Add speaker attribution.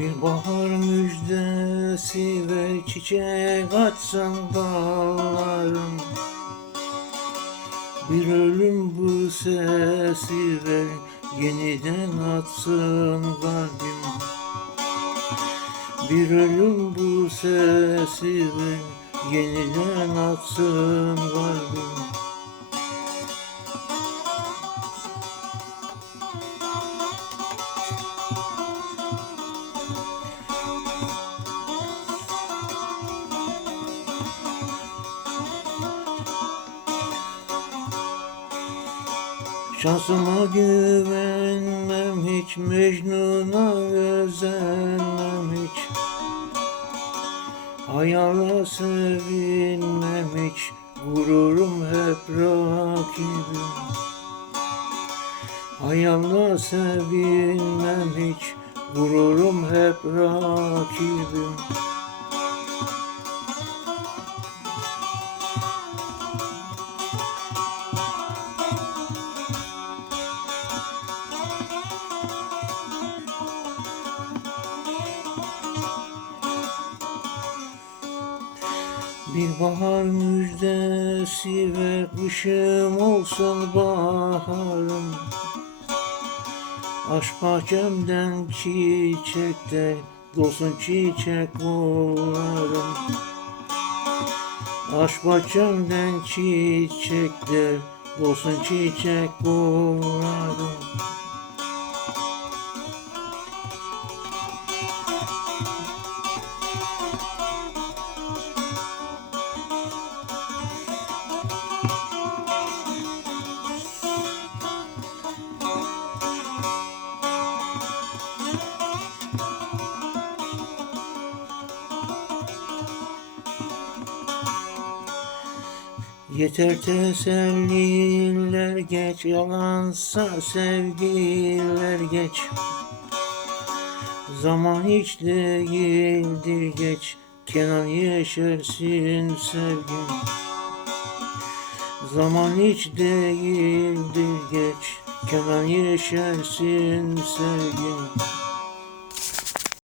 Speaker 1: Bahar müjdesi ve çiçek açsan dallarım Bir ölüm bu sesi ver yeniden atsın kalbim. Bir ölüm bu sesi ver yeniden atsın kalbim Şansıma güvenmem hiç Mecnun'a özenmem hiç. Hayala sevinmem hiç Gururum hep rakibim Hayala sevinmem hiç Gururum hep rakibim Bir bahar müjdesi ve kışım olsun baharım. Aşk bahçemden çiçekte dolsun çiçek kollarım Aşk bahçemden çiçekte dolsun çiçek kollarım Yeter teselliler geç Yalansa sevgiler geç. Zaman hiç değildir geç Kenan yeşersin sevgim. Zaman hiç değildir geç Kenan yeşersin sevgim